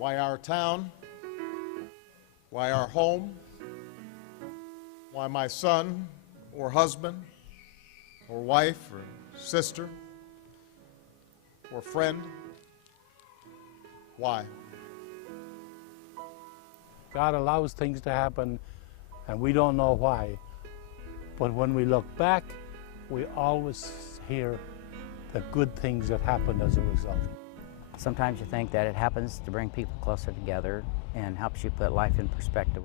Why our town? Why our home? Why my son or husband or wife or sister or friend? Why? God allows things to happen and we don't know why. But when we look back, we always hear the good things that happened as a result. Sometimes you think that it happens to bring people closer together and helps you put life in perspective.